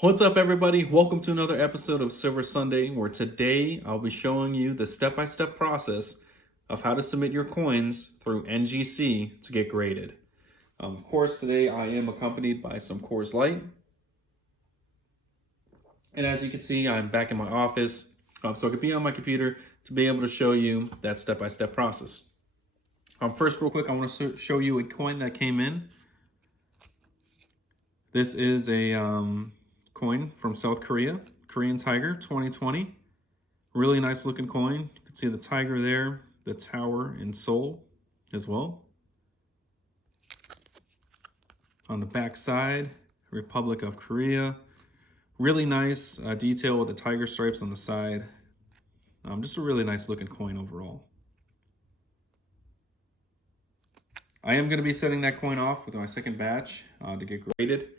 What's up, everybody? Welcome to another episode of Silver Sunday, where today I'll be showing you the step-by-step process of how to submit your coins through NGC to get graded. Of course, today I am accompanied by some Coors Light. And as you can see, I'm back in my office, so I could be on my computer to be able to show you that step-by-step process. First, real quick, I want to show you a coin that came in. This is a coin from South Korea, Korean Tiger 2020. Really nice looking coin. You can see the tiger there, the tower in Seoul as well. On the back side, Republic of Korea. Really nice detail with the tiger stripes on the side. Just a really nice looking coin overall. I am going to be setting that coin off with my second batch to get graded.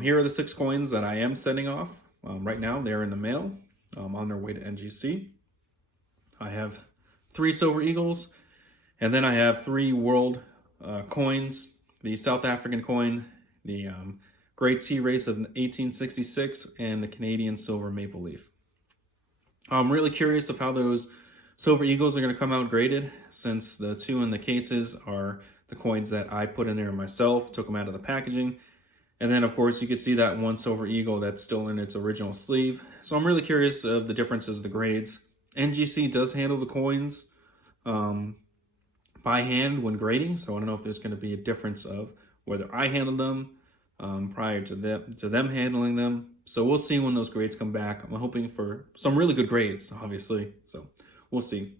Here are the 6 coins that I am sending off. Right now, they're in the mail on their way to NGC. I have 3 Silver Eagles, and then I have 3 world coins, the South African coin, the Great Tea Race of 1866, and the Canadian Silver Maple Leaf. I'm really curious of how those Silver Eagles are going to come out graded, since the 2 in the cases are the coins that I put in there myself, took them out of the packaging. And then, of course, you can see that 1 Silver Eagle that's still in its original sleeve. So I'm really curious of the differences of the grades. NGC does handle the coins by hand when grading, so I don't know if there's going to be a difference of whether I handled them prior to them handling them. So we'll see when those grades come back. I'm hoping for some really good grades, obviously. So we'll see.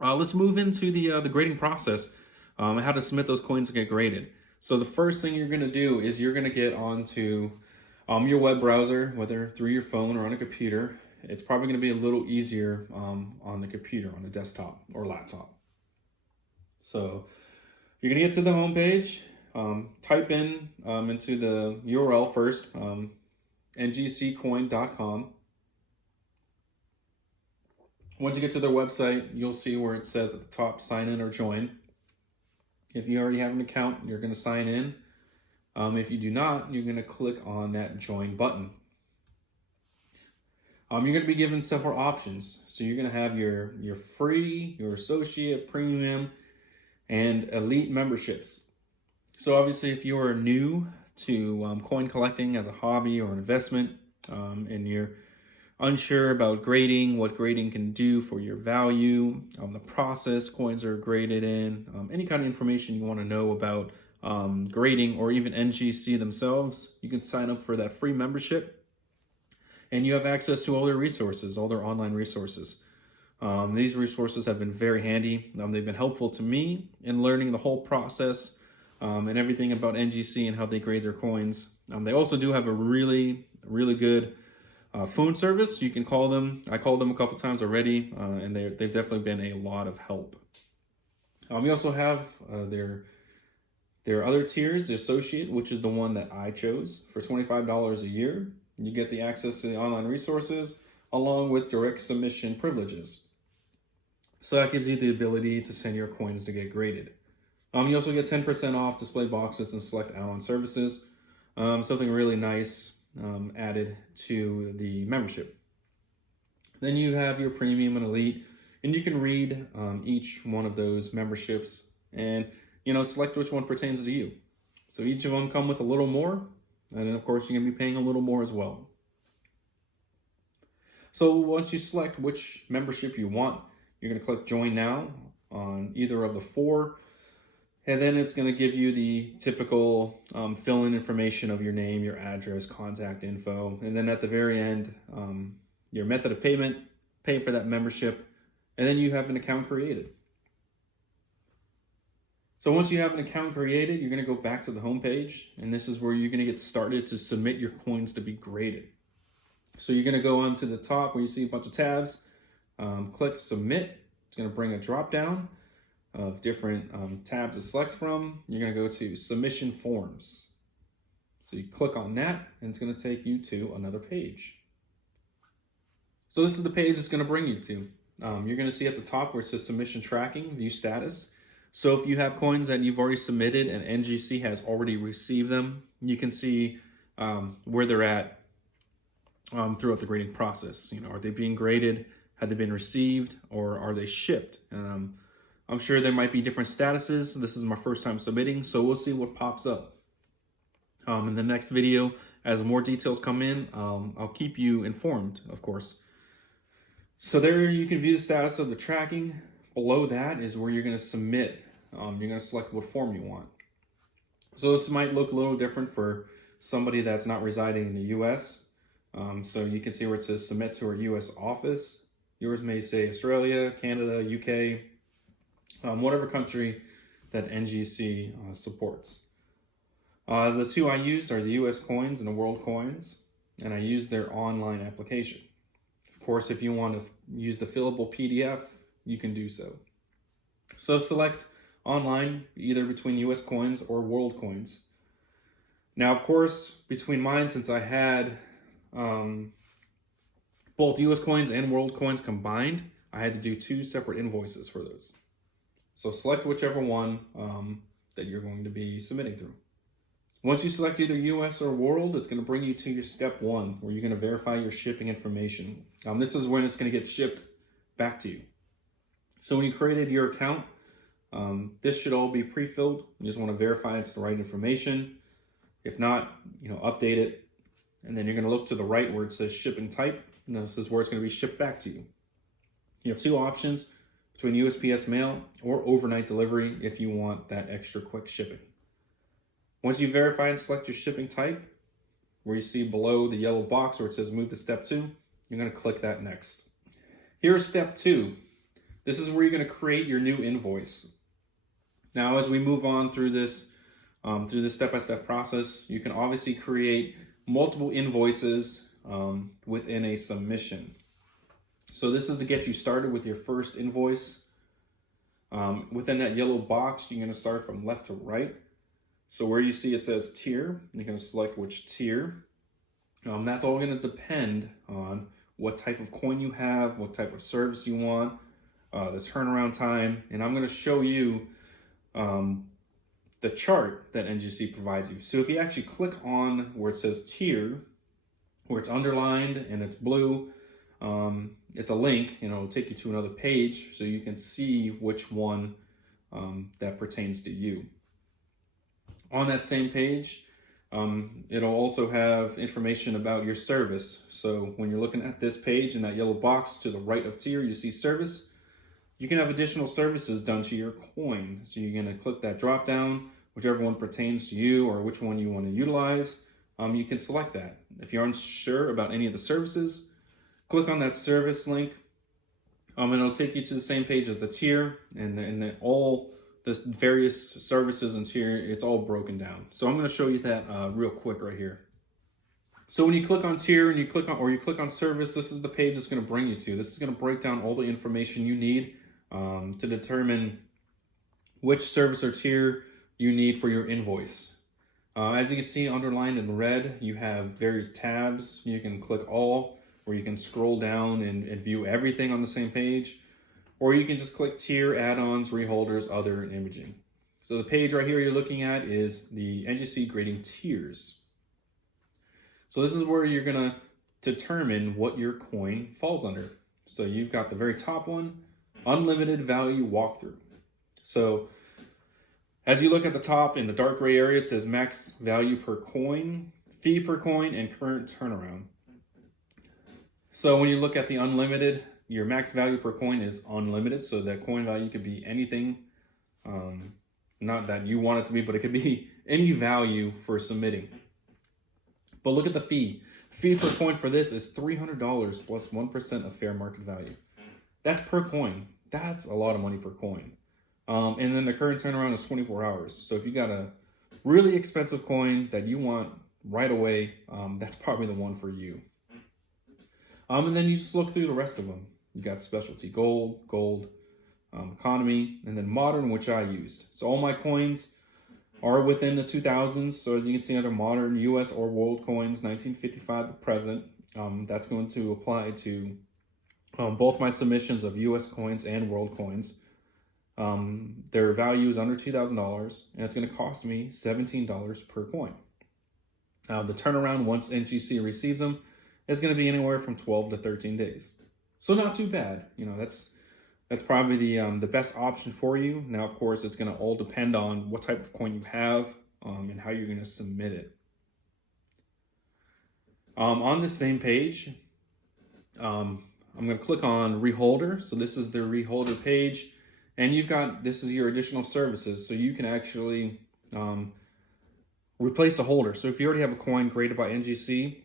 Let's move into the grading process and how to submit those coins to get graded. So the first thing you're going to do is you're going to get onto your web browser, whether through your phone or on a computer. It's probably going to be a little easier on the computer, on a desktop or laptop. So you're going to get to the home page, type in into the URL first, ngccoin.com. Once you get to their website, you'll see where it says at the top, sign in or join. If you already have an account, you're going to sign in. If you do not, you're going to click on that join button. You're going to be given several options. So you're going to have your free, your associate, premium, and elite memberships. So obviously, if you are new to coin collecting as a hobby or an investment, and you're unsure about grading, what grading can do for your value, the process coins are graded in, any kind of information you want to know about grading or even NGC themselves, you can sign up for that free membership and you have access to all their resources, all their online resources. These resources have been very handy. They've been helpful to me in learning the whole process and everything about NGC and how they grade their coins. They also do have a really, really good phone service. You can call them. I called them a couple times already, and they've definitely been a lot of help. We also have their other tiers, the associate, which is the one that I chose for $25 a year. You get the access to the online resources along with direct submission privileges. So that gives you the ability to send your coins to get graded. You also get 10% off display boxes and select add-on services. Something really nice added to the membership. Then you have your premium and elite, and you can read each one of those memberships and select which one pertains to you. So each of them come with a little more, and then of course you're going to be paying a little more as well. So once you select which membership you want, you're going to click join now on either of the 4. And then it's going to give you the typical fill-in information of your name, your address, contact info. And then at the very end, your method of payment, pay for that membership, and then you have an account created. So once you have an account created, you're going to go back to the home page, and this is where you're going to get started to submit your coins to be graded. So you're going to go onto the top where you see a bunch of tabs, click submit. It's going to bring a drop down of different tabs to select from. You're going to go to submission forms. So you click on that and it's going to take you to another page. So this is the page it's going to bring you to. You're going to see at the top where it says submission tracking, view status. So if you have coins that you've already submitted and NGC has already received them, you can see where they're at throughout the grading process. Are they being graded? Have they been received, or are they shipped? I'm sure there might be different statuses. This is my first time submitting, so we'll see what pops up. In the next video, as more details come in, I'll keep you informed, of course. So there you can view the status of the tracking. Below that is where you're going to submit. You're going to select what form you want. So this might look a little different for somebody that's not residing in the U.S. So you can see where it says submit to our U.S. office. Yours may say Australia, Canada, UK, whatever country that NGC supports. The two I used are the US coins and the world coins, and I used their online application. Of course, if you want to use the fillable PDF, you can do so. So select online, either between US coins or world coins. Now, of course, between mine, since I had both US coins and world coins combined, I had to do 2 separate invoices for those. So select whichever one that you're going to be submitting through. Once you select either US or world, it's going to bring you to your step 1, where you're going to verify your shipping information. This is when it's going to get shipped back to you. So when you created your account, this should all be pre-filled. You just want to verify it's the right information. If not, update it. And then you're going to look to the right where it says shipping type. And this is where it's going to be shipped back to you. You have 2 options between USPS mail or overnight delivery if you want that extra quick shipping. Once you verify and select your shipping type, where you see below the yellow box where it says move to step 2, you're going to click that next. Here's step 2. This is where you're going to create your new invoice. Now, as we move on through this step-by-step process, you can obviously create multiple invoices within a submission. So this is to get you started with your first invoice. Within that yellow box, you're going to start from left to right. So where you see it says tier, you're going to select which tier. That's all going to depend on what type of coin you have, what type of service you want, the turnaround time, and I'm going to show you the chart that NGC provides you. So if you actually click on where it says tier, where it's underlined and it's blue, it's a link, it'll take you to another page so you can see which one that pertains to you. On that same page, it'll also have information about your service. So when you're looking at this page in that yellow box to the right of tier, you see service. You can have additional services done to your coin. So you're going to click that drop down, whichever one pertains to you or which one you want to utilize. You can select that. If you're unsure about any of the services, click on that service link, and it'll take you to the same page as the tier, and then all the various services and tier, it's all broken down. So I'm going to show you that real quick right here. So when you click on tier and you click on service, this is the page it's going to bring you to. This is going to break down all the information you need to determine which service or tier you need for your invoice. As you can see underlined in red, you have various tabs. You can click all, or you can scroll down and view everything on the same page. Or you can just click tier, add-ons, reholders, other, and imaging. So the page right here you're looking at is the NGC grading tiers. So this is where you're going to determine what your coin falls under. So you've got the very top one, unlimited value walkthrough. So as you look at the top in the dark gray area, it says max value per coin, fee per coin, and current turnaround. So when you look at the unlimited, your max value per coin is unlimited. So that coin value could be anything, not that you want it to be, but it could be any value for submitting. But look at the fee. Fee per coin for this is $300 plus 1% of fair market value. That's per coin. That's a lot of money per coin. And then the current turnaround is 24 hours. So if you got a really expensive coin that you want right away, that's probably the one for you. And then you just look through the rest of them. You got specialty gold, economy, and then modern, which I used. So all my coins are within the 2000s. So as you can see under modern US or world coins, 1955 to present, that's going to apply to both my submissions of US coins and world coins. Their value is under $2,000, and it's going to cost me $17 per coin. The turnaround once NGC receives them is going to be anywhere from 12 to 13 days. So not too bad. That's probably the best option for you. Now, of course, it's going to all depend on what type of coin you have and how you're going to submit it. On this same page, I'm going to click on Reholder. So this is the Reholder page, and this is your additional services. So you can actually replace the holder. So if you already have a coin graded by NGC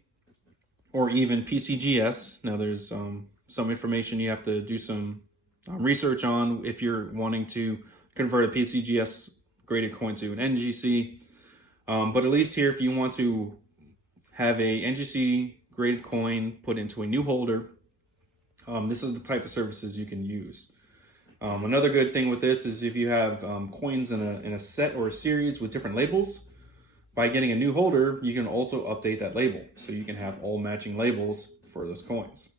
or even PCGS, now there's some information you have to do some research on if you're wanting to convert a PCGS graded coin to an NGC. But at least here, if you want to have a NGC graded coin put into a new holder, this is the type of services you can use. Another good thing with this is if you have coins in a set or a series with different labels, by getting a new holder, you can also update that label. So you can have all matching labels for those coins.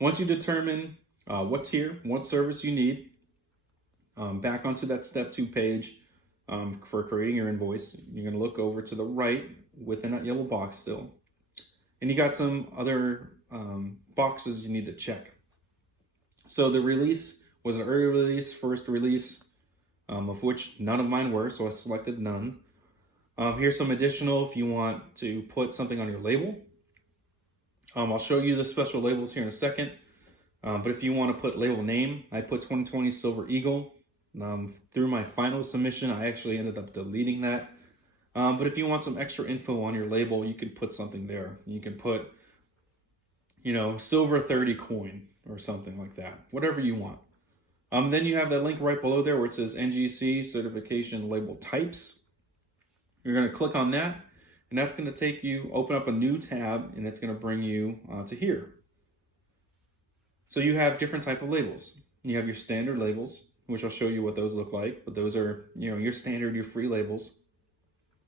Once you determine what tier, what service you need, back onto that step 2 page for creating your invoice, you're going to look over to the right within that yellow box still. And you got some other boxes you need to check. So the release was an early release, first release, of which none of mine were, so I selected none. Here's some additional if you want to put something on your label. I'll show you the special labels here in a second. But if you want to put label name, I put 2020 Silver Eagle. Through my final submission, I actually ended up deleting that. But if you want some extra info on your label, you could put something there. You can put, Silver 30 coin or something like that, whatever you want. Then you have that link right below there where it says NGC Certification Label Types. You're going to click on that, and that's going to open up a new tab, and it's going to bring you to here. So you have different type of labels. You have your standard labels, which I'll show you what those look like, but those are, your standard, your free labels.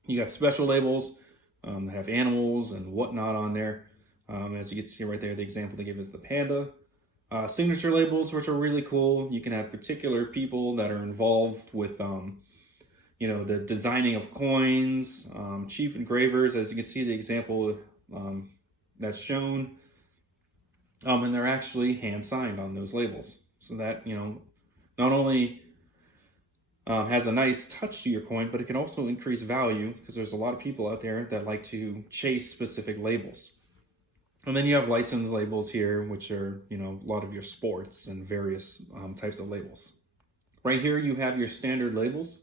You got special labels that have animals and whatnot on there. As you can see right there, the example they give is the panda. Signature labels, which are really cool. You can have particular people that are involved with, the designing of coins, chief engravers, as you can see the example that's shown. And they're actually hand signed on those labels. So that, not only has a nice touch to your coin, but it can also increase value because there's a lot of people out there that like to chase specific labels. And then you have license labels here, which are, a lot of your sports and various types of labels. Right here, you have your standard labels.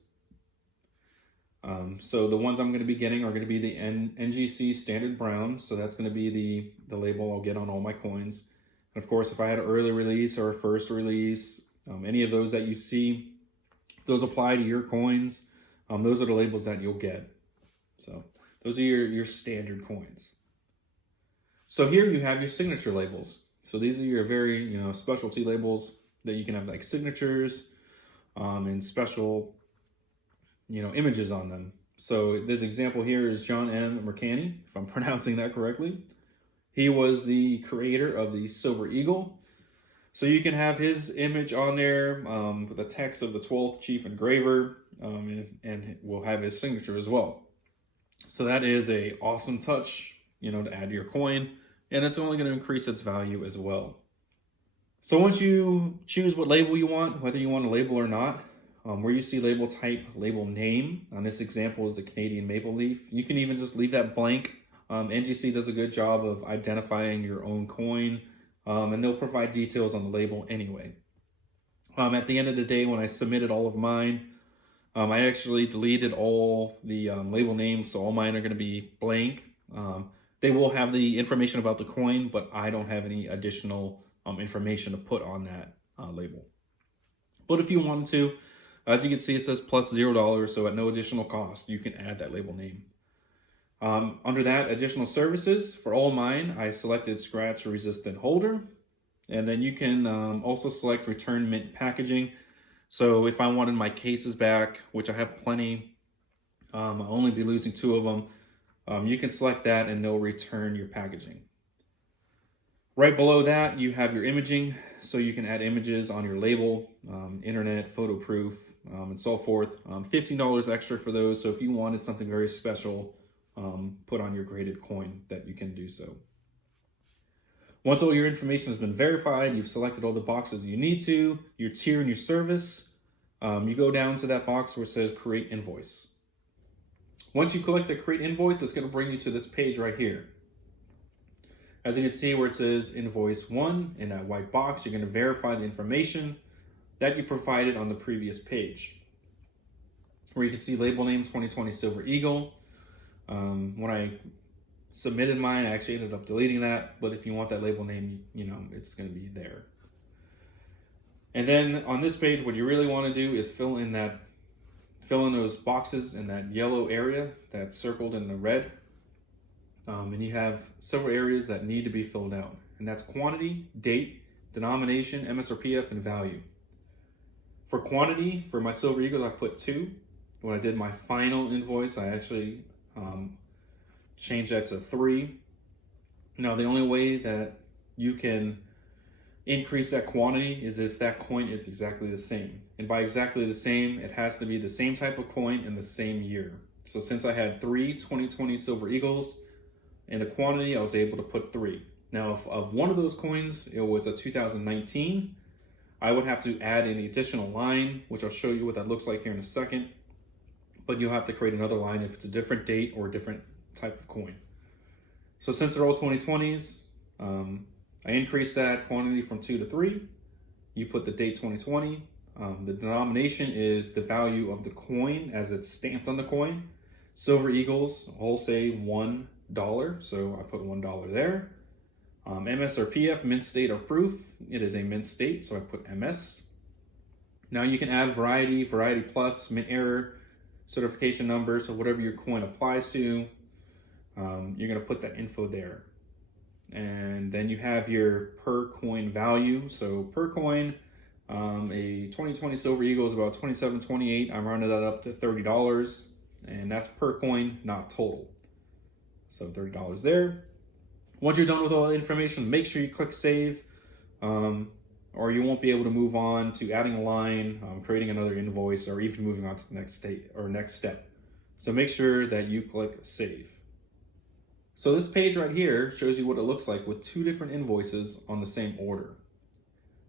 So the ones I'm going to be getting are going to be the NGC Standard Brown. So that's going to be the label I'll get on all my coins. And of course, if I had an early release or a first release, any of those that you see, those apply to your coins. Those are the labels that you'll get. So those are your standard coins. So here you have your signature labels. So these are your very, specialty labels that you can have like signatures and special, images on them. So this example here is John M. Mercani, if I'm pronouncing that correctly. He was the creator of the Silver Eagle. So you can have his image on there with the text of the 12th Chief Engraver, and we'll have his signature as well. So that is a awesome touch, to add to your coin, and it's only going to increase its value as well. So once you choose what label you want, whether you want a label or not, where you see label type, label name, on this example is the Canadian maple leaf. You can even just leave that blank. NGC does a good job of identifying your own coin, and they'll provide details on the label anyway. At the end of the day, when I submitted all of mine, I actually deleted all the label names, so all mine are going to be blank. They will have the information about the coin, but I don't have any additional information to put on that label. But if you wanted to, as you can see, it says plus $0, so at no additional cost, you can add that label name. Under that, additional services, for all mine, I selected scratch resistant holder. And then you can also select return mint packaging. So if I wanted my cases back, which I have plenty, I'll only be losing 2 of them, you can select that and they'll return your packaging. Right below that, you have your imaging. So you can add images on your label, internet, photo proof, and so forth. $15 extra for those. So if you wanted something very special, put on your graded coin that you can do so. Once all your information has been verified, you've selected all the boxes you need to, your tier and your service, you go down to that box where it says create invoice. Once you click the create invoice, it's going to bring you to this page right here. As you can see where it says invoice 1 in that white box, you're going to verify the information that you provided on the previous page. Where you can see label name 2020 Silver Eagle. When I submitted mine, I actually ended up deleting that, but if you want that label name, it's going to be there. And then on this page, what you really want to do is fill in those boxes in that yellow area that's circled in the red. And you have several areas that need to be filled out, and that's quantity, date, denomination, MSRPF, and value. For quantity, for my Silver Eagles, I put 2. When I did my final invoice, I actually changed that to 3. Now, the only way that you can increase that quantity is if that coin is exactly the same. And by exactly the same, it has to be the same type of coin in the same year. So since I had 3 2020 Silver Eagles in the quantity, I was able to put 3. Now, if of one of those coins, it was a 2019, I would have to add an additional line, which I'll show you what that looks like here in a second. But you'll have to create another line if it's a different date or a different type of coin. So since they're all 2020s, I increased that quantity from 2 to 3. You put the date 2020. The denomination is the value of the coin as it's stamped on the coin. Silver Eagles all say $1, so I put $1 there. MSRPF, mint state of proof. It is a mint state, so I put MS. Now you can add variety, variety plus, mint error, certification number, so whatever your coin applies to, you're going to put that info there. And then you have your per coin value. So per coin, a 2020 Silver Eagle is about $27.28. I'm rounding that up to $30, and that's per coin, not total. So $30 there. Once you're done with all the information, make sure you click save, or you won't be able to move on to adding a line, creating another invoice, or even moving on to the next step. So make sure that you click save. So this page right here shows you what it looks like with 2 different invoices on the same order.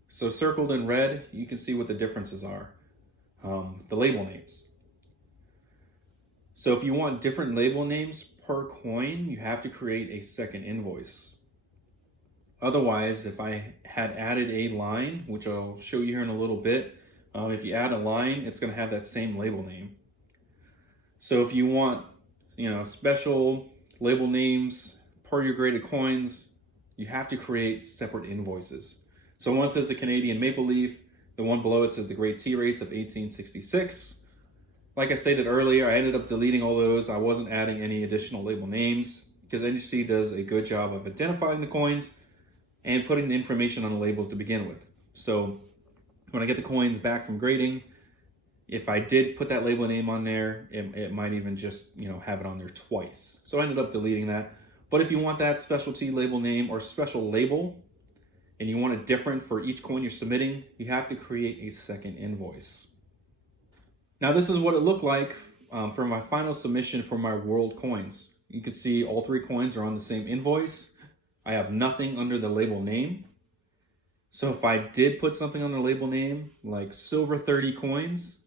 So circled in red, you can see what the differences are. The label names. So if you want different label names per coin, you have to create a second invoice. Otherwise, if I had added a line, which I'll show you here in a little bit, if you add a line, it's going to have that same label name. So if you want, special label names per your graded coins, you have to create separate invoices. So one says the Canadian Maple Leaf, the one below it says the Great Tea Race of 1866. Like I stated earlier, I ended up deleting all those. I wasn't adding any additional label names because NGC does a good job of identifying the coins and putting the information on the labels to begin with. So when I get the coins back from grading, if I did put that label name on there, it might even just, have it on there twice. So I ended up deleting that. But if you want that specialty label name or special label, and you want it different for each coin you're submitting, you have to create a second invoice. Now this is what it looked like for my final submission for my world coins. You can see all 3 coins are on the same invoice. I have nothing under the label name. So if I did put something on the label name, like silver 30 coins,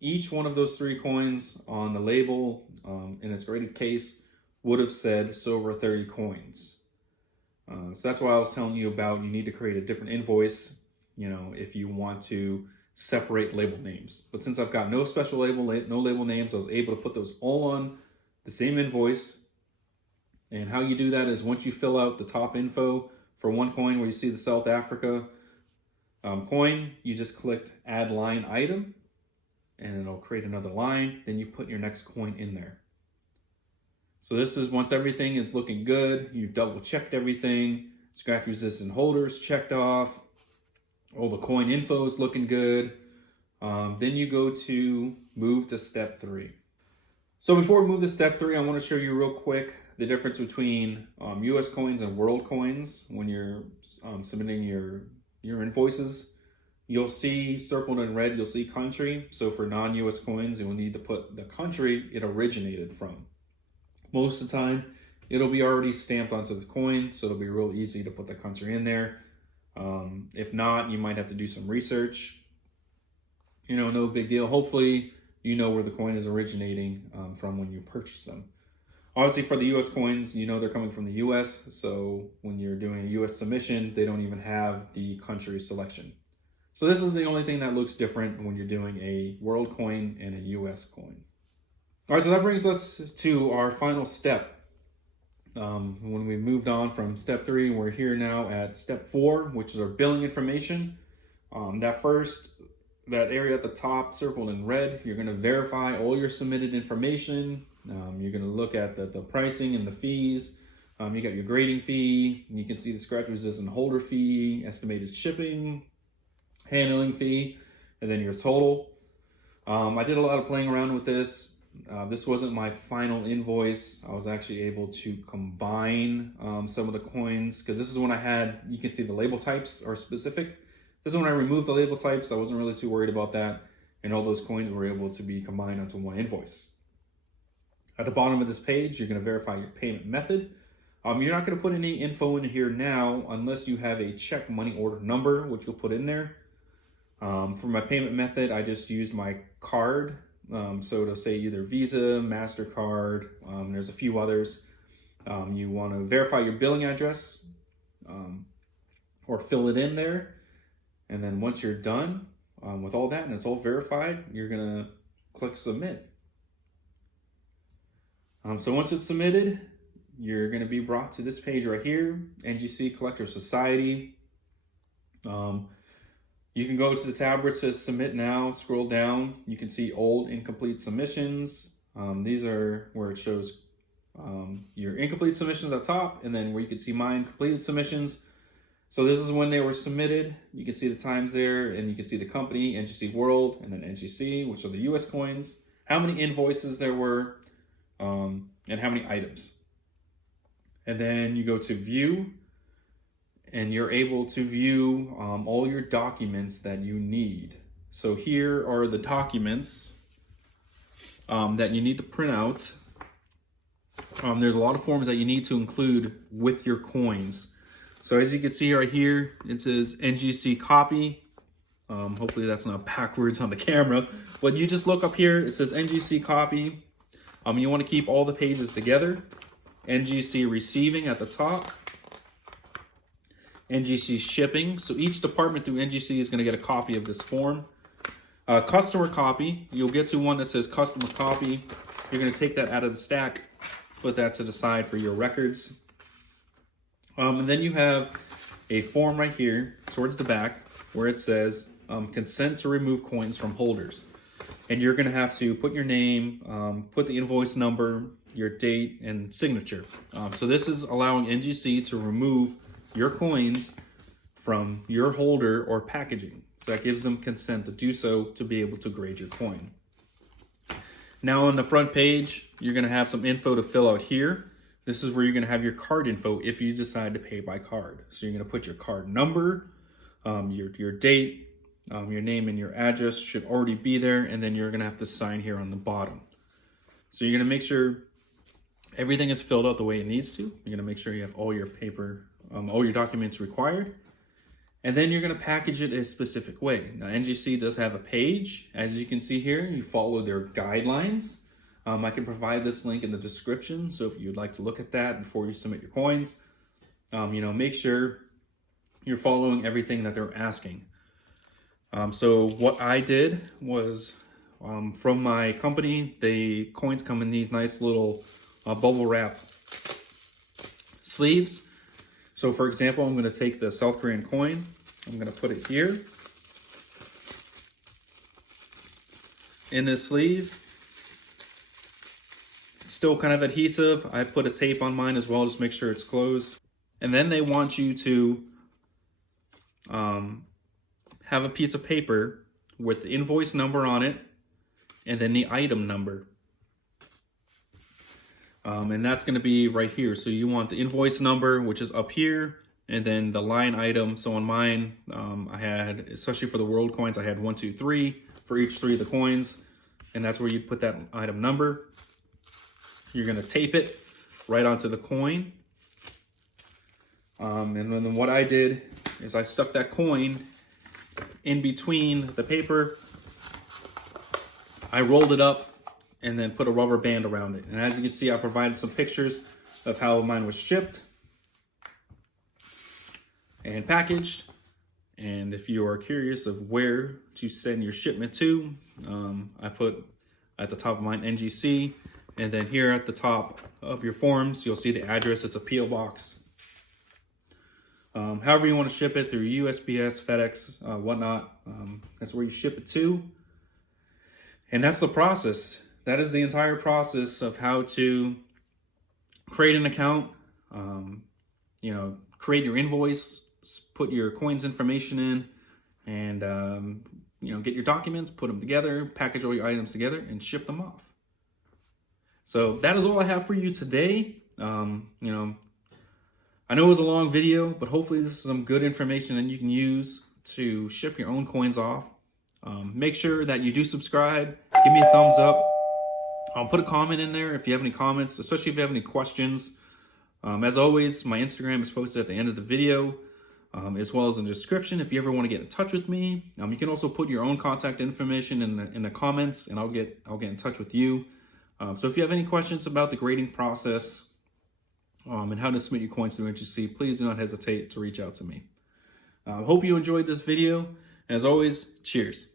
each one of those 3 coins on the label in its graded case would have said silver 30 coins. So that's why I was telling you about you need to create a different invoice, if you want to separate label names. But since I've got no special label, no label names, I was able to put those all on the same invoice. And how you do that is once you fill out the top info for one coin where you see the South Africa coin, you just clicked add line item and it'll create another line. Then you put your next coin in there. So this is once everything is looking good, you've double checked everything, scratch resistant holders checked off, all the coin info is looking good. Then you go to move to step 3. So before we move to step 3, I want to show you real quick the difference between US coins and world coins when you're submitting your invoices. You'll see circled in red, you'll see country. So for non-US coins, you'll need to put the country it originated from. Most of the time, it'll be already stamped onto the coin, so it'll be real easy to put the country in there. If not, you might have to do some research. You know, no big deal. Hopefully, you know where the coin is originating from when you purchase them. Obviously, for the US coins, you know they're coming from the US, so when you're doing a US submission, they don't even have the country selection. So this is the only thing that looks different when you're doing a world coin and a US coin. All right, so that brings us to our final step. When we moved on from step 3, we're here now at step 4, which is our billing information. That area at the top circled in red, you're going to verify all your submitted information. You're going to look at the pricing and the fees. You got your grading fee. You can see the scratch resistant holder fee, estimated shipping, handling fee, and then your total. I did a lot of playing around with this. This wasn't my final invoice. I was actually able to combine some of the coins, because this is when I had, you can see the label types are specific. This is when I removed the label types. I wasn't really too worried about that. And all those coins were able to be combined onto one invoice. At the bottom of this page, you're going to verify your payment method. You're not going to put any info in here now unless you have a check money order number, which you'll put in there. For my payment method, I just used my card. So it'll say either Visa, MasterCard, there's a few others. You want to verify your billing address or fill it in there. And then once you're done with all that and it's all verified, you're going to click submit. So once it's submitted, you're going to be brought to this page right here, NGC Collector Society. You can go to the tab where it says submit now, scroll down. You can see old incomplete submissions. These are where it shows your incomplete submissions at the top, and then where you can see mine completed submissions. So this is when they were submitted. You can see the times there, and you can see the company, NGC World, and then NGC, which are the US coins, how many invoices there were, and how many items. And then you go to view, and you're able to view all your documents that you need. So here are the documents that you need to print out. There's a lot of forms that you need to include with your coins. So as you can see right here, it says NGC copy. Hopefully that's not backwards on the camera, but you just look up here, it says NGC copy. You want to keep all the pages together. NGC receiving at the top. NGC shipping. So each department through NGC is going to get a copy of this form. Customer copy. You'll get to one that says customer copy. You're going to take that out of the stack, put that to the side for your records. And then you have a form right here towards the back where it says consent to remove coins from holders. And you're going to have to put your name, put the invoice number, your date, and signature. So this is allowing NGC to remove your coins from your holder or packaging. So that gives them consent to do so to be able to grade your coin. Now on the front page, you're going to have some info to fill out here. This is where you're going to have your card info if you decide to pay by card. So you're going to put your card number, your date, your name and your address should already be there, and then you're going to have to sign here on the bottom. So you're going to make sure everything is filled out the way it needs to. You're going to make sure you have all your paper, all your documents required, and then you're going to package it a specific way. Now NGC does have a page, as you can see here. You follow their guidelines. I can provide this link in the description, so if you'd like to look at that before you submit your coins, make sure you're following everything that they're asking. So what I did was, from my company, the coins come in these nice little bubble wrap sleeves. So for example, I'm going to take the South Korean coin, I'm going to put it here in this sleeve. Still kind of adhesive. I put a tape on mine as well, just make sure it's closed. And then they want you to have a piece of paper with the invoice number on it and then the item number. And that's going to be right here. So you want the invoice number, which is up here, and then the line item. So on mine, I had, especially for the world coins, I had 1, 2, 3 for each 3 of the coins. And that's where you put that item number. you're going to tape it right onto the coin. And then what I did is I stuck that coin in between the paper. I rolled it up and then put a rubber band around it. And as you can see, I provided some pictures of how mine was shipped and packaged. And if you are curious of where to send your shipment to, I put at the top of mine NGC, and then here at the top of your forms, you'll see the address. It's a P.O. box. However you want to ship it, through USPS, FedEx, whatnot, that's where you ship it to. And that's the process. That is the entire process of how to create an account, create your invoice, put your coins information in, and get your documents, put them together, package all your items together, and ship them off. So that is all I have for you today. I know it was a long video, but hopefully this is some good information that you can use to ship your own coins off. Make sure that you do subscribe, give me a thumbs up. Put a comment in there if you have any comments, especially if you have any questions. As always, my Instagram is posted at the end of the video, as well as in the description. If you ever want to get in touch with me, you can also put your own contact information in the comments, and I'll get in touch with you. So if you have any questions about the grading process and how to submit your coins to NGC, please do not hesitate to reach out to me. Hope you enjoyed this video. As always, cheers.